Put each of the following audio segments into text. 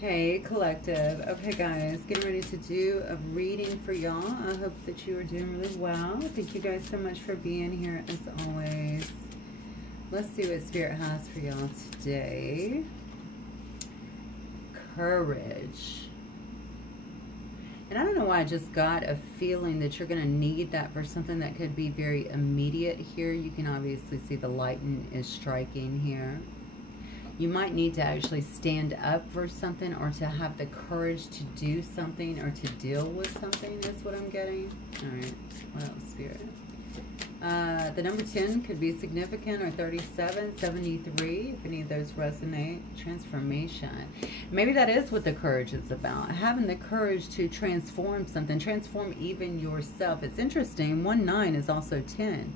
Hey, collective. Okay, guys, getting ready to do a reading for y'all. I hope that you are doing really well. Thank you guys so much for being here, as always. Let's see what Spirit has for y'all today. Courage. And I don't know why I just got a feeling that you're going to need that for something that could be very immediate here. You can obviously see the lightning is striking here. You might need to actually stand up for something, or to have the courage to do something, or to deal with something is what I'm getting. All right, what else, Spirit? The number 10 could be significant, or 37, 73, if any of those resonate. Transformation. Maybe that is what the courage is about. Having the courage to transform something, transform even yourself. It's interesting, 1-9 is also 10.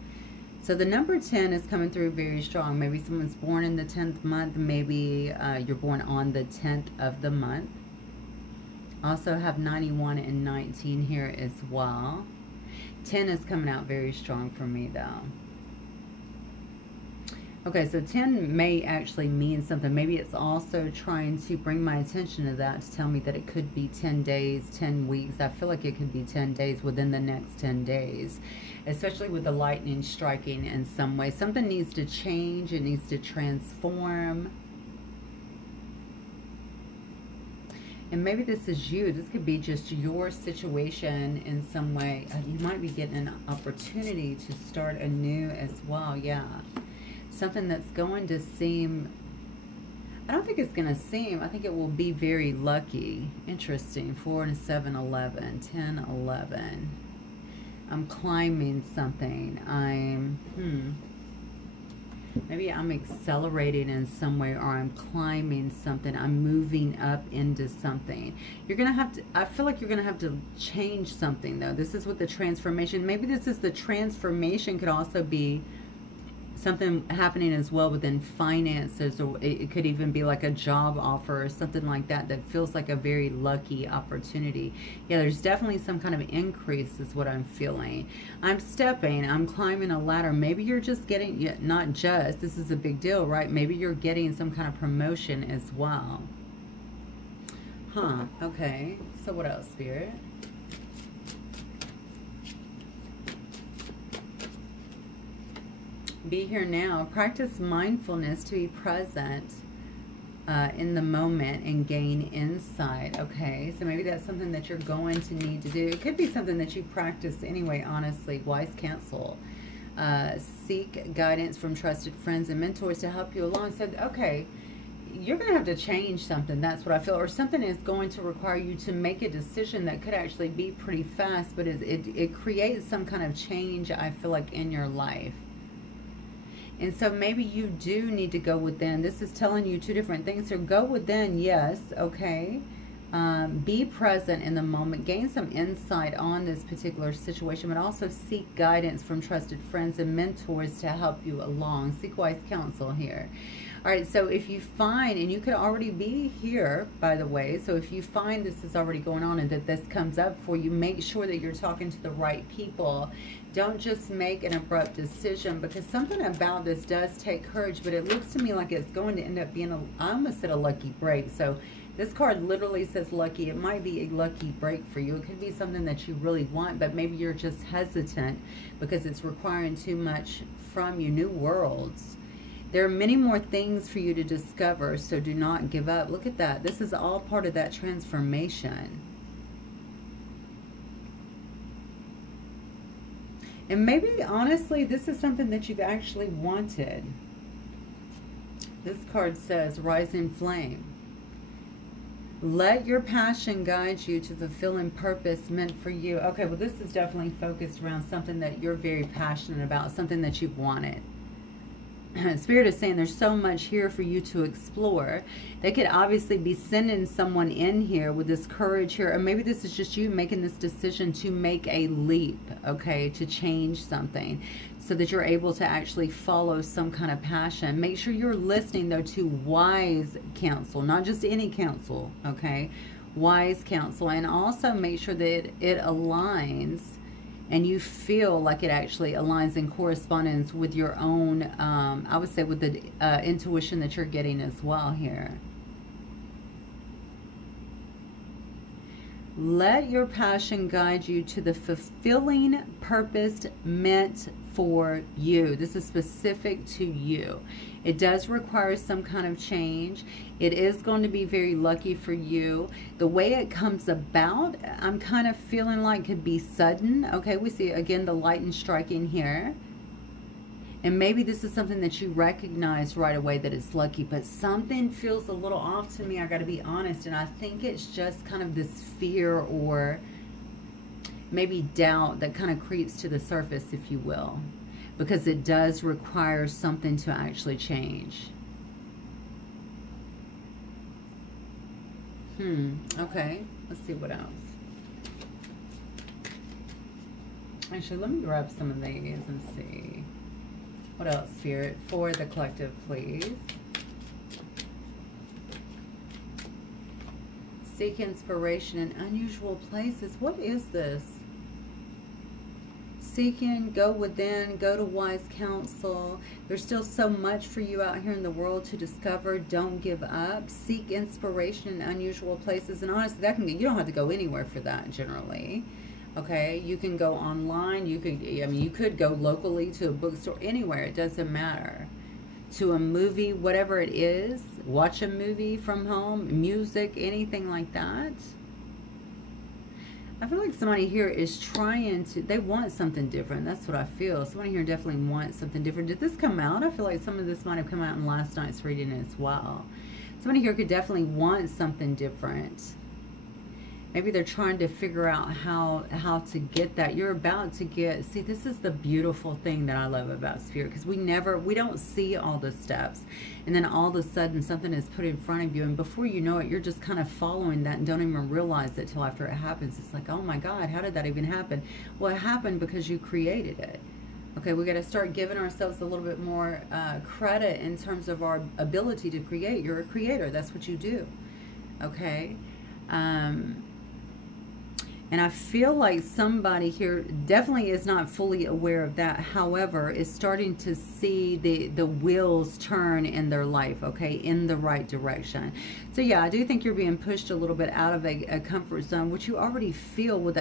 So the number 10 is coming through very strong. Maybe someone's born in the 10th month. Maybe you're born on the 10th of the month. Also have 91 and 19 here as well. 10 is coming out very strong for me though. Okay, so 10 may actually mean something. Maybe it's also trying to bring my attention to that, to tell me that it could be 10 days, 10 weeks. I feel like it could be 10 days within the next 10 days, especially with the lightning striking in some way. Something needs to change. It needs to transform. And maybe this is you. This could be just your situation in some way. You might be getting an opportunity to start anew as well. Yeah. Something that's going to seem, I don't think it's going to seem, I think it will be very lucky. Interesting. 4 and 7, 11, 10, 11. I'm climbing something. Maybe I'm accelerating in some way, or I'm climbing something. I'm moving up into something. You're going to have to, I feel like you're going to have to change something though. This is with the transformation. Maybe this is the transformation, could also be something happening as well within finances, or it could even be like a job offer or something like that, that feels like a very lucky opportunity. Yeah, there's definitely some kind of increase is what I'm feeling. I'm stepping, I'm climbing a ladder. Maybe you're just getting, not just, this is a big deal, right? Maybe you're getting some kind of promotion as well. Huh, okay. So what else, Spirit? Be here now. Practice mindfulness to be present in the moment and gain insight. Okay, so maybe that's something that you're going to need to do. It could be something that you practice anyway, honestly. Wise counsel. Seek guidance from trusted friends and mentors to help you along. So, okay, you're going to have to change something. That's what I feel. Or something is going to require you to make a decision that could actually be pretty fast, but it creates some kind of change, I feel like, in your life. And so maybe you do need to go within. This is telling you two different things. So go within, yes, okay. Be present in the moment. Gain some insight on this particular situation, but also seek guidance from trusted friends and mentors to help you along. Seek wise counsel here. All right, so if you find, and you could already be here, by the way, so if you find this is already going on and that this comes up for you, make sure that you're talking to the right people. Don't just make an abrupt decision, because something about this does take courage, but it looks to me like it's going to end up being, I almost said a lucky break. So this card literally says lucky. It might be a lucky break for you. It could be something that you really want, but maybe you're just hesitant because it's requiring too much from you. New worlds. There are many more things for you to discover, so do not give up. Look at that. This is all part of that transformation. And maybe, honestly, this is something that you've actually wanted. This card says, rising flame. Let your passion guide you to fulfilling purpose meant for you. Okay, well, this is definitely focused around something that you're very passionate about, something that you've wanted. Spirit is saying there's so much here for you to explore. They could obviously be sending someone in here with this courage here, or maybe this is just you making this decision to make a leap, okay, to change something, so that you're able to actually follow some kind of passion. Make sure you're listening, though, to wise counsel, not just any counsel, okay? Wise counsel, and also make sure that it aligns and you feel like it actually aligns in correspondence with your own, I would say, with the intuition that you're getting as well here. Let your passion guide you to the fulfilling purpose meant for you. This is specific to you. It does require some kind of change. It is going to be very lucky for you. The way it comes about, I'm kind of feeling like could be sudden. Okay, we see again the lightning striking here. And maybe this is something that you recognize right away that it's lucky, but something feels a little off to me, I gotta be honest, and I think it's just kind of this fear or maybe doubt that kind of creeps to the surface, if you will, because it does require something to actually change. Okay, let's see what else. Actually, let me grab some of these and see. What else, Spirit, for the collective, please? Seek inspiration in unusual places. What is this? Seeking, go within, go to wise counsel. There's still so much for you out here in the world to discover. Don't give up. Seek inspiration in unusual places. And honestly, that can, you don't have to go anywhere for that generally. Okay, you can go online, you could, I mean, you could go locally to a bookstore, anywhere, it doesn't matter. To a movie, whatever it is, watch a movie from home, music, anything like that. I feel like somebody here is trying to, they want something different, that's what I feel. Somebody here definitely wants something different. Did this come out? I feel like some of this might have come out in last night's reading as well. Somebody here could definitely want something different. Maybe they're trying to figure out how to get that. You're about to get, see, this is the beautiful thing that I love about Spirit, because we don't see all the steps. And then all of a sudden something is put in front of you, and before you know it, you're just kind of following that and don't even realize it till after it happens. It's like, oh my God, how did that even happen? Well, it happened because you created it. Okay, we got to start giving ourselves a little bit more credit in terms of our ability to create. You're a creator. That's what you do. Okay. And I feel like somebody here definitely is not fully aware of that. However, is starting to see the wheels turn in their life, okay, in the right direction. So yeah, I do think you're being pushed a little bit out of a comfort zone, which you already feel with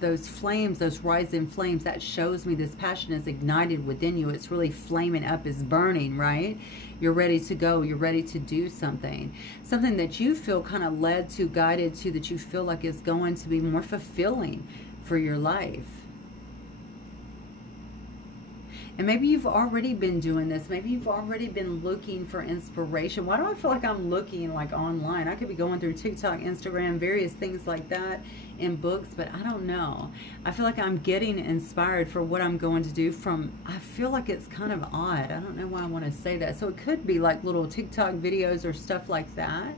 those flames, those rising flames. That shows me this passion is ignited within you. It's really flaming up, it's burning, right? You're ready to go. You're ready to do something. Something that you feel kind of led to, guided to, that you feel like is going to be more fulfilling for your life. And maybe you've already been doing this. Maybe you've already been looking for inspiration. Why do I feel like I'm looking like online? I could be going through TikTok, Instagram, various things like that in books, but I don't know. I feel like I'm getting inspired for what I'm going to do from, I feel like it's kind of odd. I don't know why I want to say that. So it could be like little TikTok videos or stuff like that.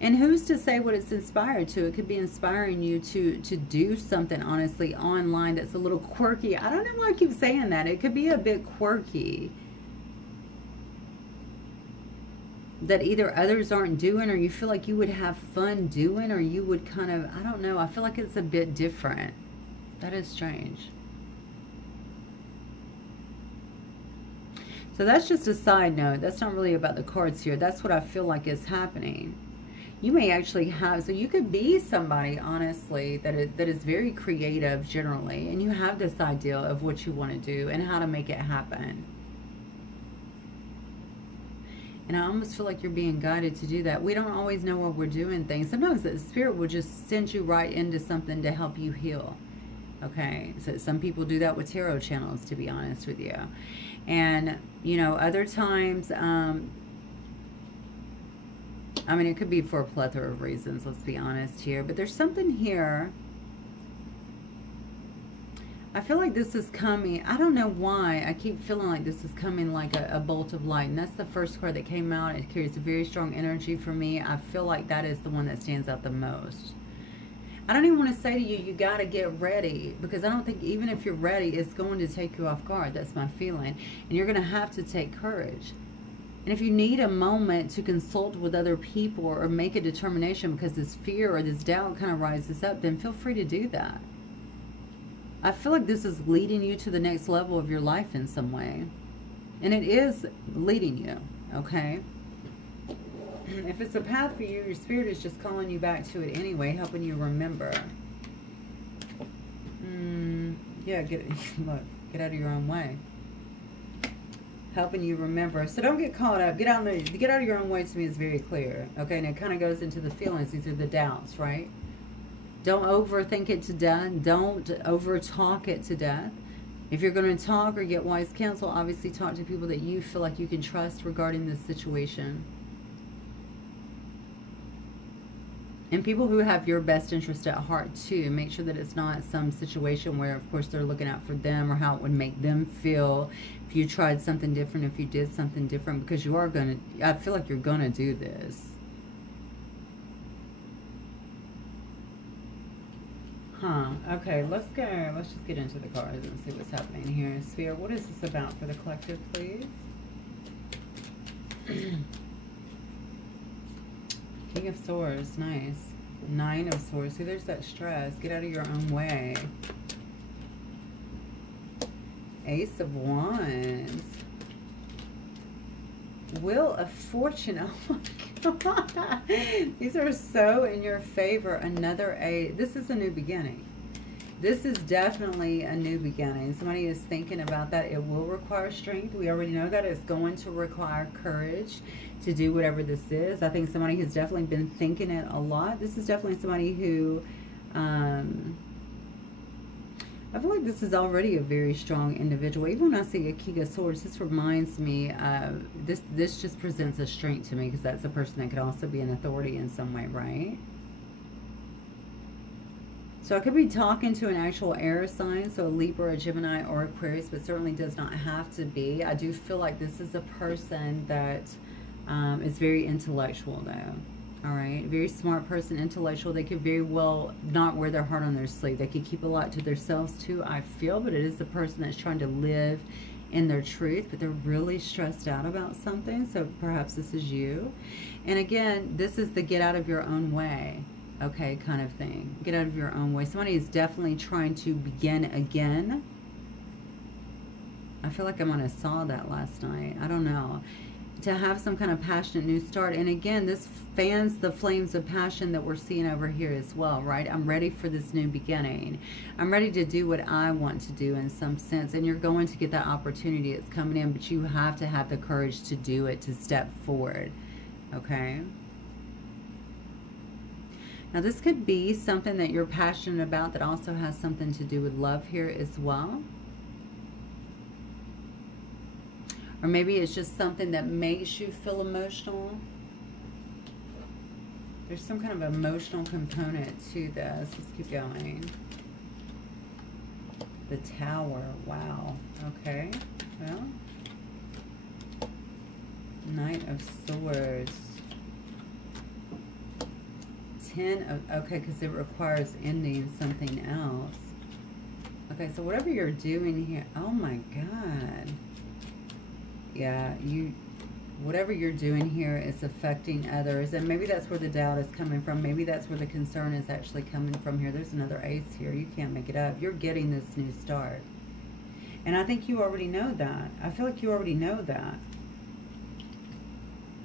And who's to say what it's inspired to? It could be inspiring you to do something, honestly, online that's a little quirky. I don't know why I keep saying that. It could be a bit quirky, that either others aren't doing, or you feel like you would have fun doing, or you would kind of, I don't know. I feel like it's a bit different. That is strange. So that's just a side note. That's not really about the cards here. That's what I feel like is happening. You may actually have, so you could be somebody, honestly, that is very creative generally, and you have this idea of what you want to do and how to make it happen. And I almost feel like you're being guided to do that. We don't always know what we're doing things. Sometimes the Spirit will just send you right into something to help you heal. Okay, so some people do that with tarot channels, to be honest with you. And, you know, other times, I mean, it could be for a plethora of reasons, let's be honest here. But there's something here. I feel like this is coming. I don't know why. I keep feeling like this is coming like a bolt of light. And that's the first card that came out. It carries a very strong energy for me. I feel like that is the one that stands out the most. I don't even want to say to you, you got to get ready. Because I don't think even if you're ready, it's going to take you off guard. That's my feeling. And you're going to have to take courage. And if you need a moment to consult with other people or make a determination because this fear or this doubt kind of rises up, then feel free to do that. I feel like this is leading you to the next level of your life in some way. And it is leading you, okay? If it's a path for you, your spirit is just calling you back to it anyway, helping you remember. Yeah, look, get out of your own way. Helping you remember. So don't get caught up. Get out of your own way to me is very clear. Okay, and it kind of goes into the feelings. These are the doubts, right? Don't overthink it to death. Don't over-talk it to death. If you're going to talk or get wise counsel, obviously talk to people that you feel like you can trust regarding this situation. And people who have your best interest at heart too. Make sure that it's not some situation where, of course, they're looking out for them or how it would make them feel if you tried something different, if you did something different, because you are going to, I feel like you're going to do this. Okay, let's go. Let's just get into the cards and see what's happening here. Sphere, what is this about for the collective, please? King of Swords, nice. Nine of Swords. See, there's that stress. Get out of your own way. Ace of Wands. Wheel of Fortune. Oh my God. These are so in your favor. Another eight. This is a new beginning. This is definitely a new beginning. Somebody is thinking about that. It will require strength. We already know that it's going to require courage to do whatever this is. I think somebody has definitely been thinking it a lot. This is definitely somebody who, I feel like this is already a very strong individual. Even when I see a King of Swords, this reminds me of, this just presents a strength to me, because that's a person that could also be an authority in some way, right? So I could be talking to an actual air sign, so a Libra, a Gemini, or Aquarius, but certainly does not have to be. I do feel like this is a person that is very intellectual, though. All right, very smart person, intellectual. They could very well not wear their heart on their sleeve. They could keep a lot to themselves too, I feel, but it is the person that's trying to live in their truth, but they're really stressed out about something. So perhaps this is you. And again, this is the get out of your own way, okay, kind of thing. Get out of your own way. Somebody is definitely trying to begin again. I feel like I might have saw that last night. I don't know. To have some kind of passionate new start. And again, this fans the flames of passion that we're seeing over here as well, right? I'm ready for this new beginning. I'm ready to do what I want to do in some sense. And you're going to get that opportunity. It's coming in, but you have to have the courage to do it, to step forward, okay? Now, this could be something that you're passionate about that also has something to do with love here as well. Or maybe it's just something that makes you feel emotional. There's some kind of emotional component to this. Let's keep going. The Tower. Wow. Okay. Well. Knight of Swords. 10 of... Okay, because it requires ending something else. Okay, so whatever you're doing here... Oh my God. Yeah, whatever you're doing here is affecting others, and maybe that's where the doubt is coming from. Maybe that's where the concern is actually coming from here. There's another ace here. You can't make it up. You're getting this new start. And I think you already know that. I feel like you already know that.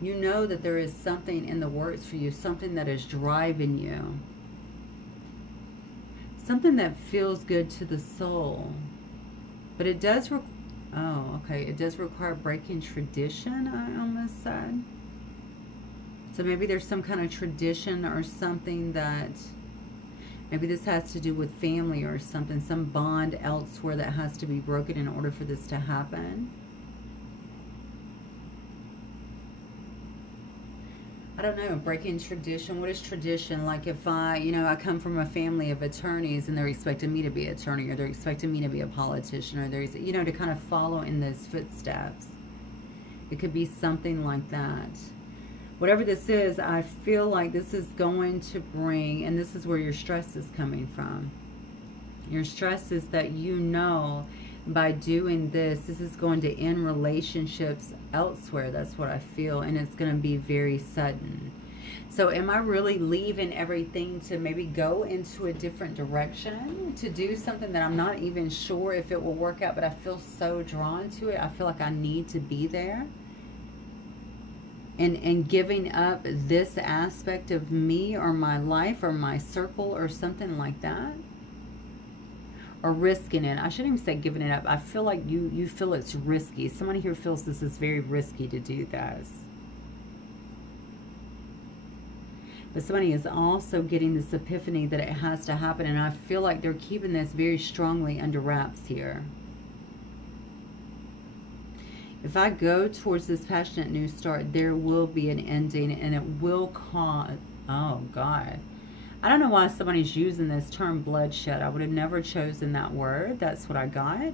You know that there is something in the works for you, something that is driving you. Something that feels good to the soul. But it does require... Oh, okay. It does require breaking tradition, I almost said. So maybe there's some kind of tradition or something that... Maybe this has to do with family or something. Some bond elsewhere that has to be broken in order for this to happen. I don't know, breaking tradition. What is tradition? Like if I come from a family of attorneys and they're expecting me to be an attorney, or they're expecting me to be a politician, or there's, to kind of follow in those footsteps. It could be something like that. Whatever this is, I feel like this is going to bring, and this is where your stress is coming from. Your stress is that by doing this is going to end relationships elsewhere. That's what I feel. And it's going to be very sudden. So am I really leaving everything to maybe go into a different direction, to do something that I'm not even sure if it will work out, but I feel so drawn to it. I feel like I need to be there. and giving up this aspect of me or my life or my circle or something like that. Or risking it. I shouldn't even say giving it up. I feel like you feel it's risky. Somebody here feels this is very risky to do this. But somebody is also getting this epiphany that it has to happen. And I feel like they're keeping this very strongly under wraps here. If I go towards this passionate new start, there will be an ending. And it will cause... Oh, God. I don't know why somebody's using this term bloodshed. I would have never chosen that word. That's what I got.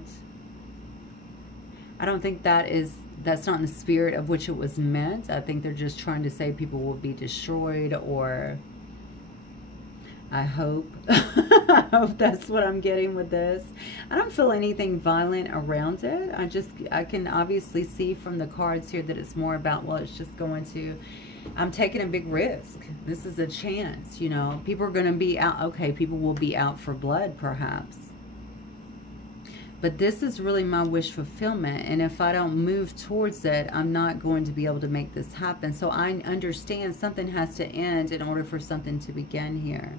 I don't think that's not in the spirit of which it was meant. I think they're just trying to say people will be destroyed, or I hope. I hope that's what I'm getting with this. I don't feel anything violent around it. I can obviously see from the cards here that it's more about, well, it's just going to... I'm taking a big risk. This is a chance, you know. People are going to be out. Okay, people will be out for blood, perhaps. But this is really my wish fulfillment. And if I don't move towards it, I'm not going to be able to make this happen. So I understand something has to end in order for something to begin here.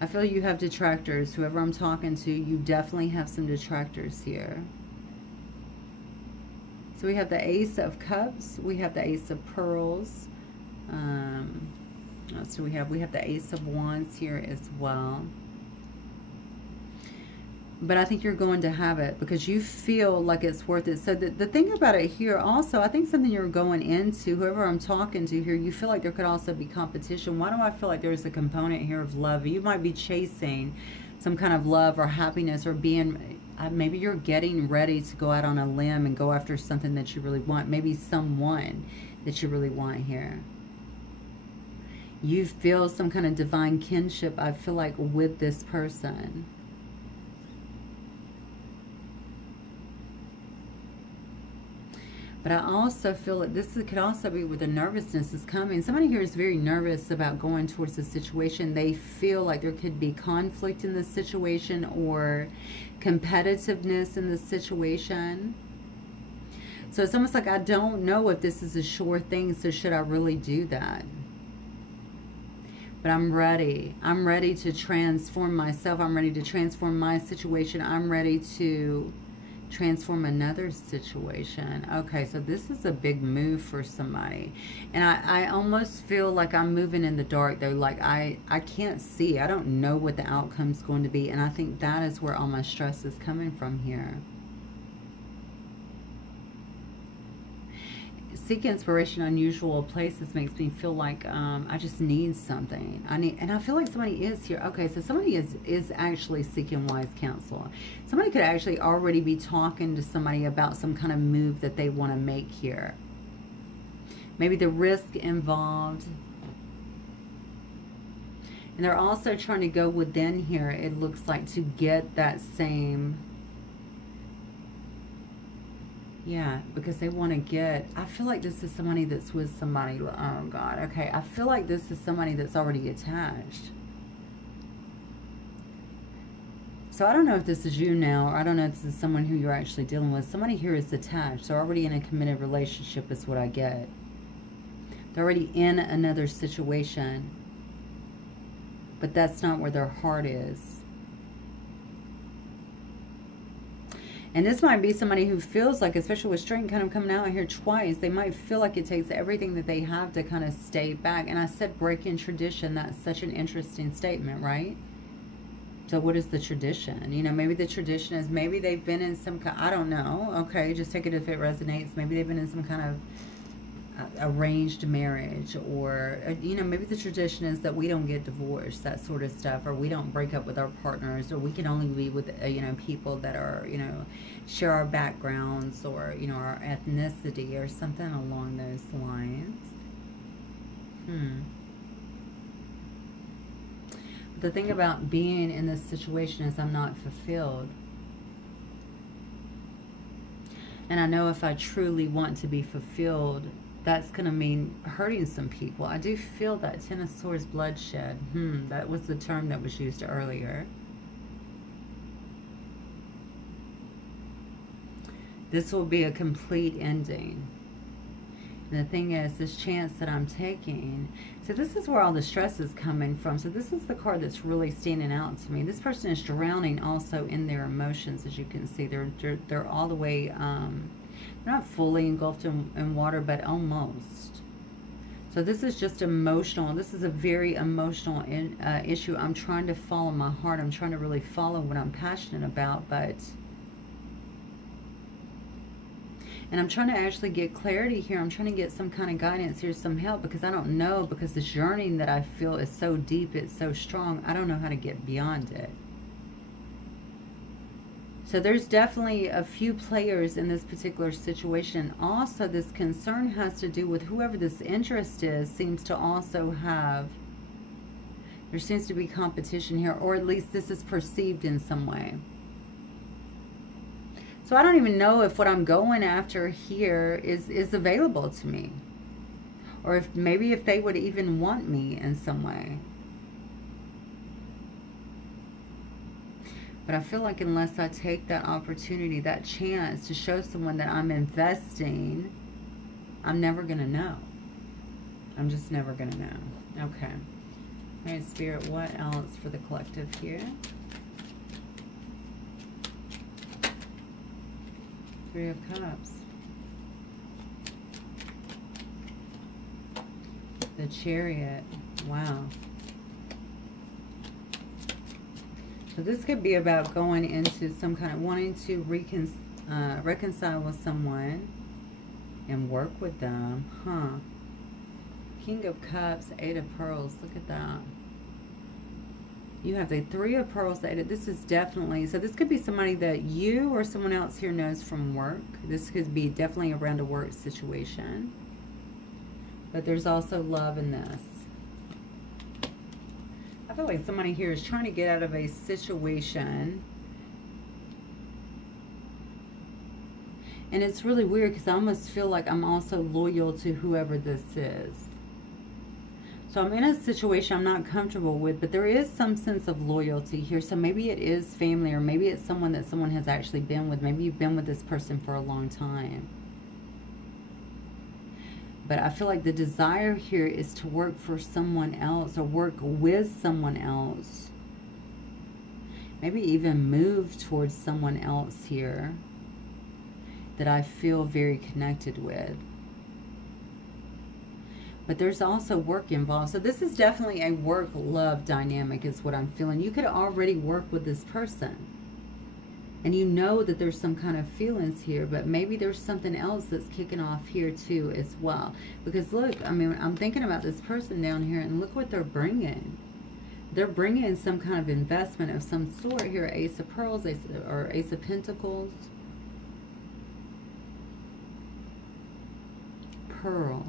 I feel you have detractors. Whoever I'm talking to, you definitely have some detractors here. So we have the Ace of Cups. We have the Ace of Pearls. So we have the Ace of Wands here as well. But I think you're going to have it because you feel like it's worth it. So the thing about it here also, I think something you're going into, whoever I'm talking to here, you feel like there could also be competition. Why do I feel like there's a component here of love? You might be chasing some kind of love or happiness, or being... maybe you're getting ready to go out on a limb and go after something that you really want. Maybe someone that you really want here. You feel some kind of divine kinship, I feel like, with this person. But I also feel that this could also be where the nervousness is coming. Somebody here is very nervous about going towards the situation. They feel like there could be conflict in this situation or competitiveness in this situation. So it's almost like, I don't know if this is a sure thing, so should I really do that? But I'm ready. I'm ready to transform myself. I'm ready to transform my situation. I'm ready to transform another situation. Okay, so this is a big move for somebody. And I almost feel like I'm moving in the dark, though. Like I can't see. I don't know what the outcome's going to be. And I think that is where all my stress is coming from here. Seek inspiration in unusual places makes me feel like I just need something. And I feel like somebody is here. Okay, so somebody is actually seeking wise counsel. Somebody could actually already be talking to somebody about some kind of move that they want to make here. Maybe the risk involved. And they're also trying to go within here, it looks like, to get that same... Yeah, because they want to get... I feel like this is somebody that's with somebody... Oh, God. Okay, I feel like this is somebody that's already attached. So I don't know if this is you now, or I don't know if this is someone who you're actually dealing with. Somebody here is attached. They're already in a committed relationship is what I get. They're already in another situation. But that's not where their heart is. And this might be somebody who feels like, especially with strength kind of coming out here twice, they might feel like it takes everything that they have to kind of stay back. And I said breaking tradition. That's such an interesting statement, right? So what is the tradition? You know, maybe the tradition is, maybe they've been in some kind, I don't know. Okay, just take it if it resonates. Maybe they've been in some kind of arranged marriage, or you know, maybe the tradition is that we don't get divorced, that sort of stuff, or we don't break up with our partners, or we can only be with you know, people that are, you know, share our backgrounds, or you know, our ethnicity, or something along those lines. The thing about being in this situation is I'm not fulfilled. And I know if I truly want to be fulfilled, that's going to mean hurting some people. I do feel that Ten of Swords, bloodshed. That was the term that was used earlier. This will be a complete ending. And the thing is, this chance that I'm taking, so this is where all the stress is coming from. So this is the card that's really standing out to me. This person is drowning also in their emotions, as you can see. They're all the way, they're not fully engulfed in water, but almost. So this is just emotional. This is a very emotional issue. I'm trying to follow my heart. I'm trying to really follow what I'm passionate about, but... And I'm trying to actually get clarity here. I'm trying to get some kind of guidance here, some help, because I don't know, because this yearning that I feel is so deep, it's so strong. I don't know how to get beyond it. So there's definitely a few players in this particular situation. Also, this concern has to do with whoever this interest is seems to also have, there seems to be competition here, or at least this is perceived in some way. So I don't even know if what I'm going after here is available to me. Or if maybe if they would even want me in some way. But I feel like unless I take that opportunity, that chance to show someone that I'm investing, I'm never going to know. I'm just never going to know. Okay. All right, Spirit, what else for the collective here? Three of Cups. The Chariot. Wow. So this could be about going into some kind of wanting to reconcile with someone and work with them. Huh. King of Cups, Eight of Pearls. Look at that. You have the Three of Pearls. This is definitely, so this could be somebody that you or someone else here knows from work. This could be definitely around a work situation. But there's also love in this. I feel like somebody here is trying to get out of a situation. And it's really weird because I almost feel like I'm also loyal to whoever this is. So I'm in a situation I'm not comfortable with, but there is some sense of loyalty here. So maybe it is family, or maybe it's someone that someone has actually been with. Maybe you've been with this person for a long time. But I feel like the desire here is to work for someone else, or work with someone else. Maybe even move towards someone else here that I feel very connected with. But there's also work involved. So this is definitely a work-love dynamic is what I'm feeling. You could already work with this person. And you know that there's some kind of feelings here, but maybe there's something else that's kicking off here too as well. Because look, I mean, I'm thinking about this person down here, and look what they're bringing. They're bringing some kind of investment of some sort here. Ace of Pearls, or Ace of Pentacles. Pearl.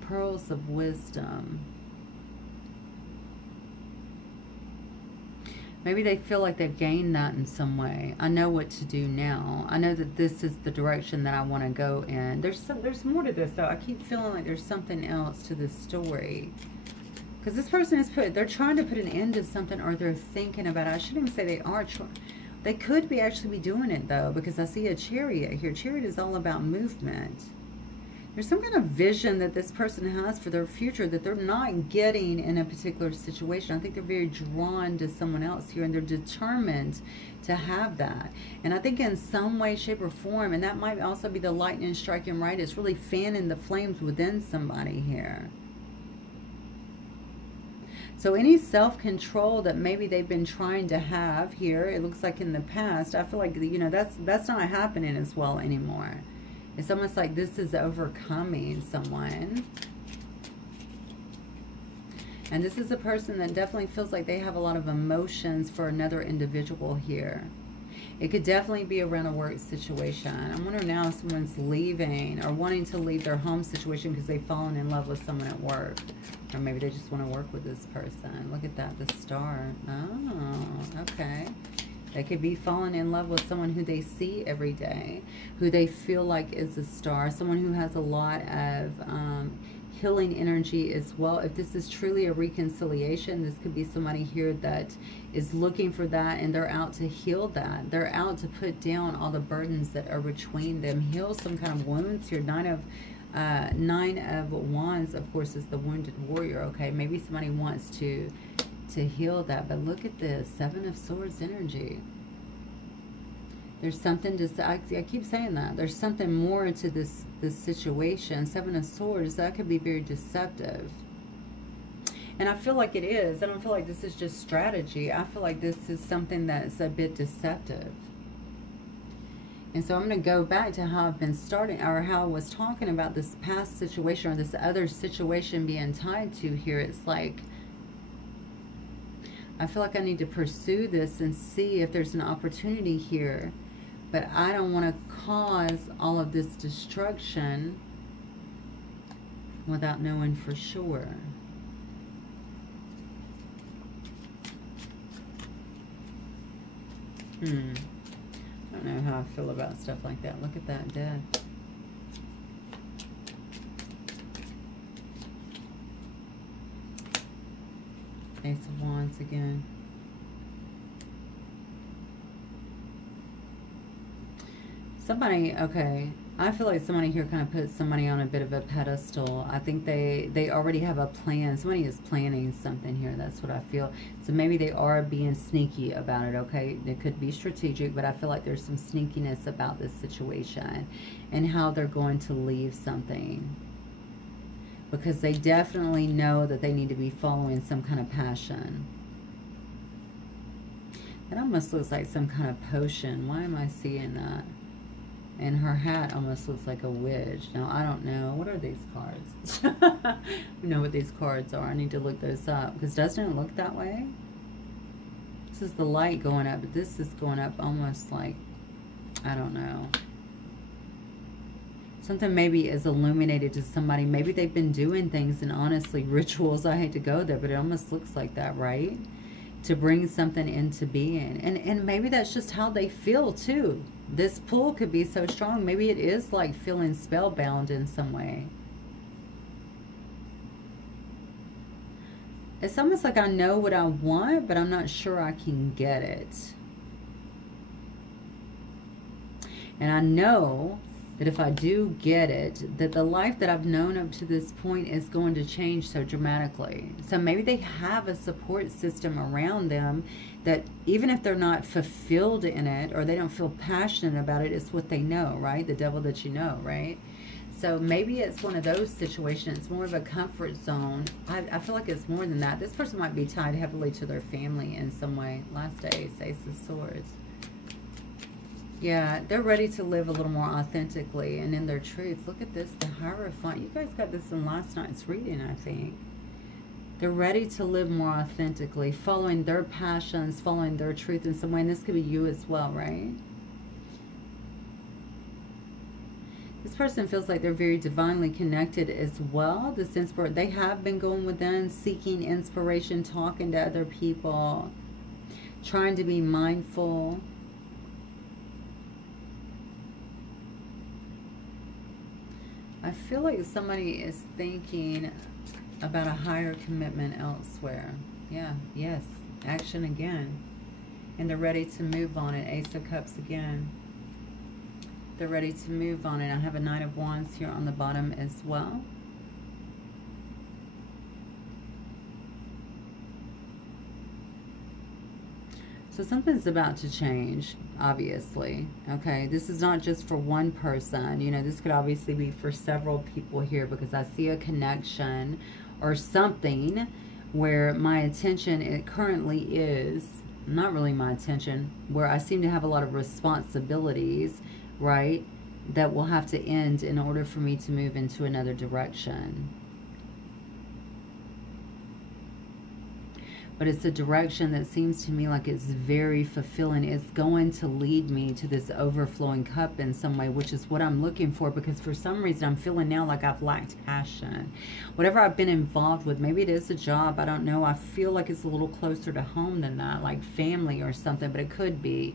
Pearls of wisdom. Maybe they feel like they've gained that in some way. I know what to do now. I know that this is the direction that I want to go in. There's more to this though. I keep feeling like there's something else to this story. Because this person is they're trying to put an end to something, or they're thinking about it. I shouldn't even say they are trying. They could be actually be doing it though, because I see a Chariot here. Chariot is all about movement. There's some kind of vision that this person has for their future that they're not getting in a particular situation. I think they're very drawn to someone else here, and they're determined to have that. And I think in some way, shape, or form, and that might also be the lightning striking right, it's really fanning the flames within somebody here. So any self-control that maybe they've been trying to have here, it looks like in the past, I feel like, you know, that's not happening as well anymore. It's almost like this is overcoming someone. And this is a person that definitely feels like they have a lot of emotions for another individual here. It could definitely be around a work situation. I wonder now if someone's leaving or wanting to leave their home situation because they've fallen in love with someone at work. Or maybe they just want to work with this person. Look at that, the star. Oh, okay. They could be falling in love with someone who they see every day, who they feel like is a star, someone who has a lot of healing energy as well. If this is truly a reconciliation, this could be somebody here that is looking for that, and they're out to heal that. They're out to put down all the burdens that are between them, heal some kind of wounds here. Nine of Wands, of course, is the wounded warrior. Okay, maybe somebody wants to heal that. But look at this, Seven of Swords energy. There's something to, I keep saying that. There's something more to this situation. Seven of Swords, that could be very deceptive. And I feel like it is. I don't feel like this is just strategy. I feel like this is something that's a bit deceptive. And so I'm going to go back to how I've been starting, or how I was talking about this past situation, or this other situation being tied to here. It's like, I feel like I need to pursue this and see if there's an opportunity here. But I don't want to cause all of this destruction without knowing for sure. I don't know how I feel about stuff like that. Look at that, Death. Ace of Wands again. Somebody, okay, I feel like somebody here kind of puts somebody on a bit of a pedestal. I think they already have a plan. Somebody is planning something here. That's what I feel. So maybe they are being sneaky about it, okay? It could be strategic, but I feel like there's some sneakiness about this situation and how they're going to leave something. Because they definitely know that they need to be following some kind of passion. It almost looks like some kind of potion. Why am I seeing that? And her hat almost looks like a witch. Now, I don't know. What are these cards? I don't know what these cards are. I need to look those up. Because doesn't it look that way? This is the light going up. But this is going up almost like, I don't know. Something maybe is illuminated to somebody. Maybe they've been doing things, and honestly, rituals. I hate to go there, but it almost looks like that, right? To bring something into being. And maybe that's just how they feel, too. This pull could be so strong. Maybe it is like feeling spellbound in some way. It's almost like I know what I want, but I'm not sure I can get it. And I know that if I do get it, that the life that I've known up to this point is going to change so dramatically. So maybe they have a support system around them that even if they're not fulfilled in it, or they don't feel passionate about it, it's what they know, right? The devil that you know, right? So maybe it's one of those situations. It's more of a comfort zone. I feel like it's more than that. This person might be tied heavily to their family in some way. Last Ace, Ace of Swords. Yeah, they're ready to live a little more authentically and in their truth. Look at this, the Hierophant. You guys got this in last night's reading, I think. They're ready to live more authentically, following their passions, following their truth in some way. And this could be you as well, right? This person feels like they're very divinely connected as well. This inspiration, they have been going within, seeking inspiration, talking to other people, trying to be mindful. I feel like somebody is thinking about a higher commitment elsewhere. Yeah, yes, action again. And they're ready to move on it. Ace of Cups again. They're ready to move on it. I have a Knight of Wands here on the bottom as well. So something's about to change, obviously. Okay, this is not just for one person. You know, this could obviously be for several people here, because I see a connection or something where my attention, it currently is, not really my attention, where I seem to have a lot of responsibilities, right, that will have to end in order for me to move into another direction. But it's a direction that seems to me like it's very fulfilling. It's going to lead me to this overflowing cup in some way, which is what I'm looking for, because for some reason I'm feeling now like I've lacked passion. Whatever I've been involved with, maybe it is a job, I don't know. I feel like it's a little closer to home than that, like family or something, but it could be,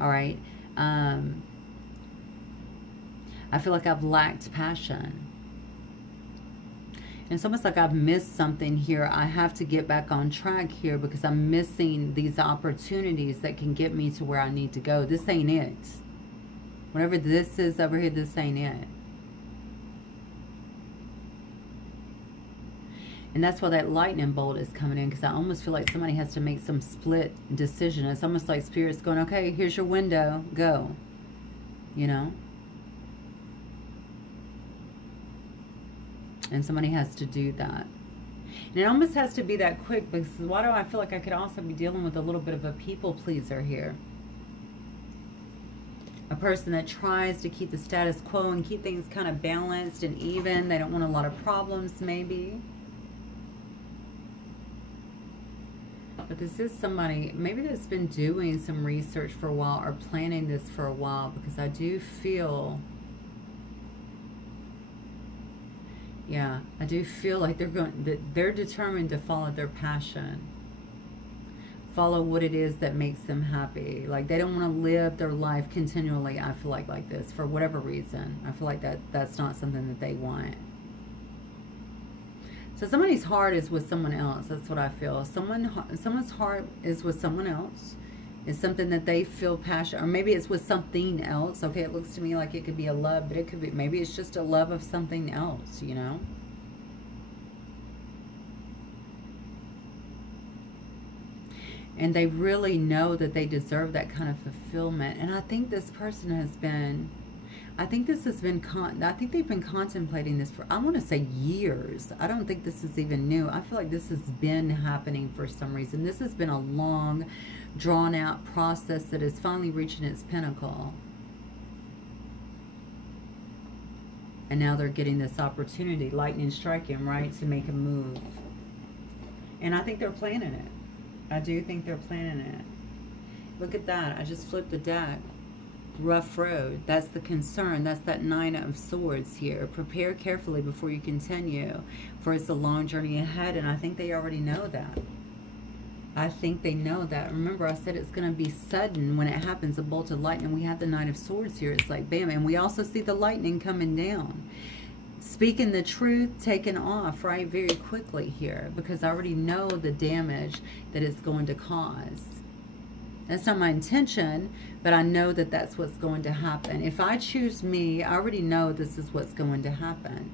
all right? I feel like I've lacked passion. It's almost like I've missed something here. I have to get back on track here because I'm missing these opportunities that can get me to where I need to go. This ain't it. Whatever this is over here, this ain't it. And that's why that lightning bolt is coming in, because I almost feel like somebody has to make some split decision. It's almost like Spirit's going, okay, here's your window, go. You know? And somebody has to do that. And it almost has to be that quick, because why do I feel like I could also be dealing with a little bit of a people pleaser here? A person that tries to keep the status quo and keep things kind of balanced and even. They don't want a lot of problems, maybe. But this is somebody, maybe that's been doing some research for a while or planning this for a while, because I do feel, yeah, I do feel like they're determined to follow their passion. Follow what it is that makes them happy. Like, they don't want to live their life continually, I feel like this, for whatever reason. I feel like that's not something that they want. So somebody's heart is with someone else. That's what I feel. Someone's heart is with someone else. It's something that they feel passionate, or maybe it's with something else. Okay, it looks to me like it could be a love, but it could be, maybe it's just a love of something else, you know? And they really know that they deserve that kind of fulfillment. And I think this person has been, I think they've been contemplating this for, I want to say years. I don't think this is even new. I feel like this has been happening for some reason. This has been a long, drawn out process that is finally reaching its pinnacle. And now they're getting this opportunity, lightning striking, right, to make a move. And I think they're planning it. I do think they're planning it. Look at that. I just flipped the deck. Rough road. That's the concern. That's that 9 of Swords here. Prepare carefully before you continue, for it's a long journey ahead. And I think they already know that. I think they know that. Remember, I said it's going to be sudden when it happens, a bolt of lightning. We have the 9 of Swords here. It's like bam. And we also see the lightning coming down. Speaking the truth, taken off, right, very quickly here, because I already know the damage that it's going to cause. That's not my intention, but I know that that's what's going to happen. If I choose me, I already know this is what's going to happen.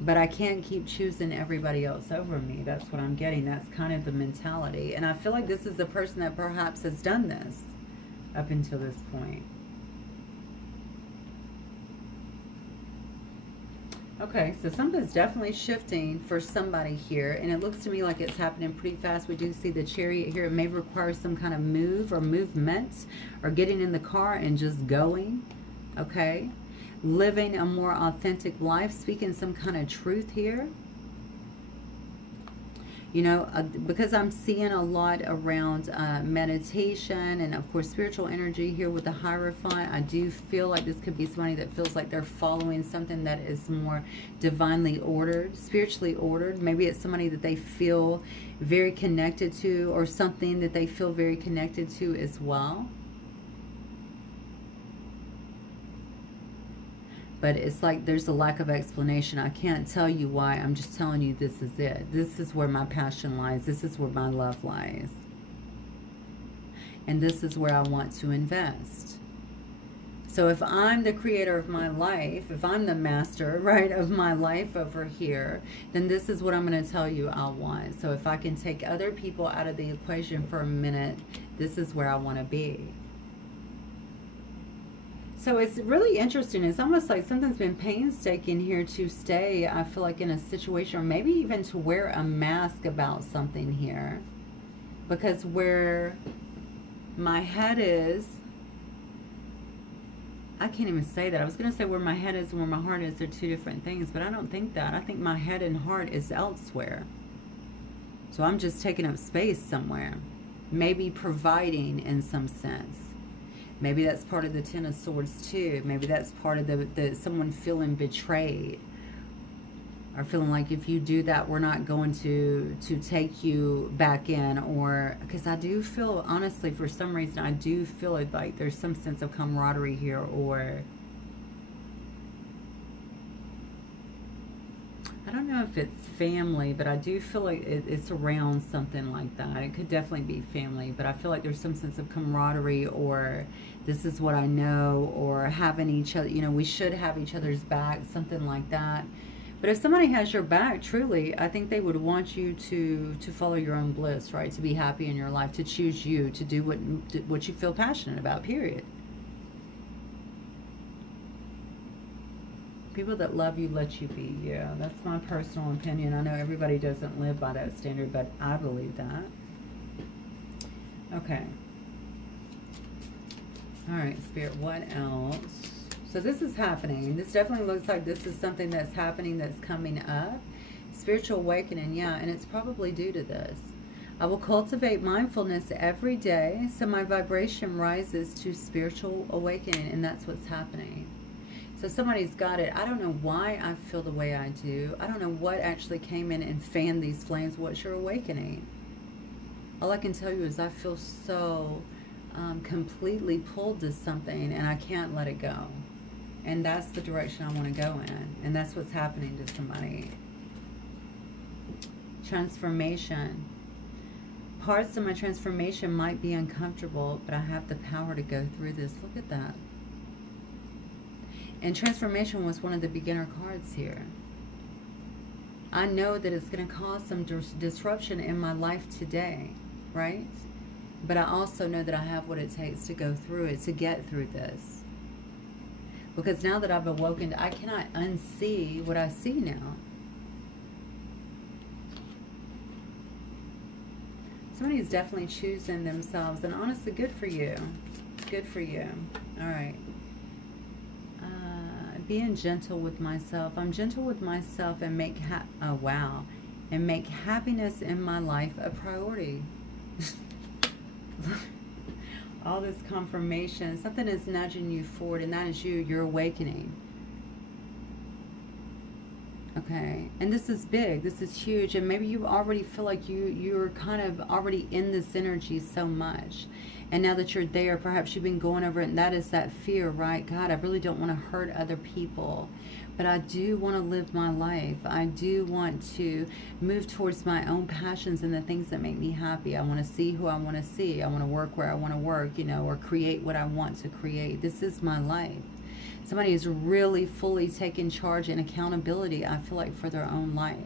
But I can't keep choosing everybody else over me. That's what I'm getting. That's kind of the mentality. And I feel like this is the person that perhaps has done this up until this point. Okay, so something's definitely shifting for somebody here, and it looks to me like it's happening pretty fast. We do see the Chariot here. It may require some kind of move or movement, or getting in the car and just going, okay? Living a more authentic life, speaking some kind of truth here. You know, because I'm seeing a lot around meditation and, of course, spiritual energy here with the Hierophant. I do feel like this could be somebody that feels like they're following something that is more divinely ordered, spiritually ordered. Maybe it's somebody that they feel very connected to, or something that they feel very connected to as well. But it's like there's a lack of explanation. I can't tell you why. I'm just telling you this is it. This is where my passion lies. This is where my love lies. And this is where I want to invest. So if I'm the creator of my life, if I'm the master, right, of my life over here, then this is what I'm going to tell you I want. So if I can take other people out of the equation for a minute, this is where I want to be. So it's really interesting. It's almost like something's been painstaking here to stay, I feel like, in a situation, or maybe even to wear a mask about something here. Because where my head is, I can't even say that. I was going to say where my head is and where my heart is are two different things, but I don't think that. I think my head and heart is elsewhere. So I'm just taking up space somewhere. Maybe providing in some sense. Maybe that's part of the 10 of Swords too. Maybe that's part of the someone feeling betrayed. Or feeling like if you do that, we're not going to take you back in. Or, because I do feel, honestly, for some reason, I do feel like there's some sense of camaraderie here. Or I don't know if it's family, but I do feel like it's around something like that. It could definitely be family, but I feel like there's some sense of camaraderie, or this is what I know, or having each other, you know, we should have each other's back, something like that. But if somebody has your back, truly, I think they would want you to follow your own bliss, right? To be happy in your life, to choose you, to do what you feel passionate about, period. People that love you let you be. Yeah, that's my personal opinion. I know everybody doesn't live by that standard, but I believe that. Okay. All right, Spirit, what else? So this is happening. This definitely looks like this is something that's happening, that's coming up. Spiritual awakening, yeah, and it's probably due to this. I will cultivate mindfulness every day so my vibration rises to spiritual awakening, and that's what's happening. So somebody's got it. I don't know why I feel the way I do. I don't know what actually came in and fanned these flames. What's your awakening? All I can tell you is I feel so completely pulled to something, and I can't let it go. And that's the direction I want to go in. And that's what's happening to somebody. Transformation. Parts of my transformation might be uncomfortable, but I have the power to go through this. Look at that. And transformation was one of the beginner cards here. I know that it's going to cause some disruption in my life today, right? But I also know that I have what it takes to go through it, to get through this. Because now that I've awoken, I cannot unsee what I see now. Somebody is definitely choosing themselves, and honestly, good for you. Good for you. All right. Being gentle with myself. I'm gentle with myself and make and make happiness in my life a priority. All this confirmation, something is nudging you forward, and that is you're awakening. Okay, and this is big, this is huge, and maybe you already feel like you're kind of already in this energy so much, and now that you're there, perhaps you've been going over it, and that is that fear, right? God, I really don't want to hurt other people, but I do want to live my life. I do want to move towards my own passions and the things that make me happy. I want to see who I want to see. I want to work where I want to work, you know, or create what I want to create. This is my life. Somebody is really fully taking charge and accountability, I feel like, for their own life.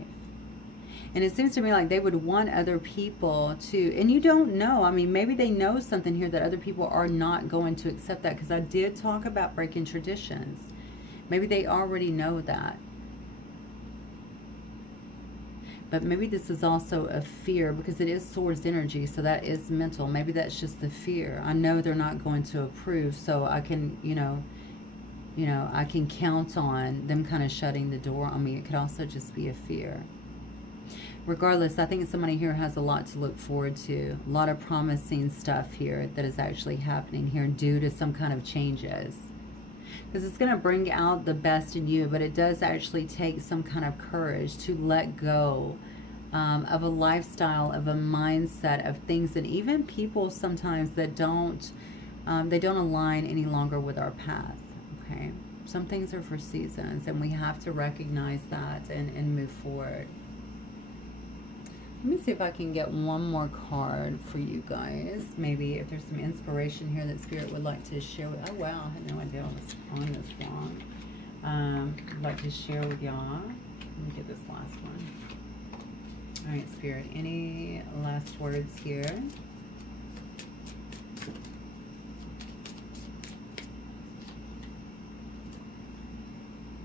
And it seems to me like they would want other people to, and you don't know, I mean, maybe they know something here that other people are not going to accept that, because I did talk about breaking traditions. Maybe they already know that. But maybe this is also a fear, because it is swords energy, so that is mental. Maybe that's just the fear. I know they're not going to approve, so I can, you know, I can count on them kind of shutting the door on me. It could also just be a fear. Regardless, I think somebody here has a lot to look forward to. A lot of promising stuff here that is actually happening here due to some kind of changes. Because it's going to bring out the best in you, but it does actually take some kind of courage to let go of a lifestyle, of a mindset, of things, and even people sometimes that don't align any longer with our path. Okay, some things are for seasons, and we have to recognize that and move forward. Let me see if I can get one more card for you guys. Maybe if there's some inspiration here that Spirit would like to share with. Oh wow, I had no idea I was on this long. I'd like to share with y'all. Let me get this last one. All right, Spirit, any last words here?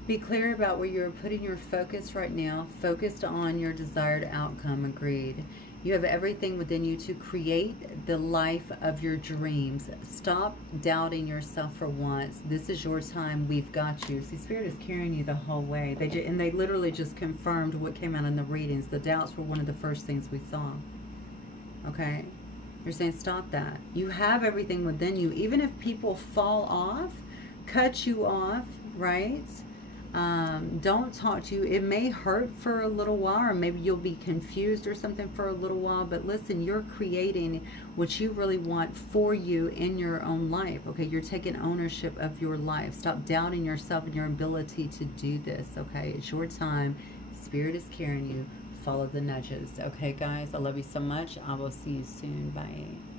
Be clear about where you're putting your focus right now. Focused on your desired outcome. Agreed. You have everything within you to create the life of your dreams. Stop doubting yourself for once. This is your time. We've got you. See, Spirit is carrying you the whole way. They literally just confirmed what came out in the readings. The doubts were one of the first things we saw. Okay? You're saying stop that. You have everything within you. Even if people fall off, cut you off, right? Don't talk to you. It may hurt for a little while, or maybe you'll be confused or something for a little while, but listen, you're creating what you really want for you in your own life. Okay, you're taking ownership of your life. Stop doubting yourself and your ability to do this. Okay, it's your time. Spirit is carrying you. Follow the nudges. Okay, guys? I love you so much. I will see you soon. Bye.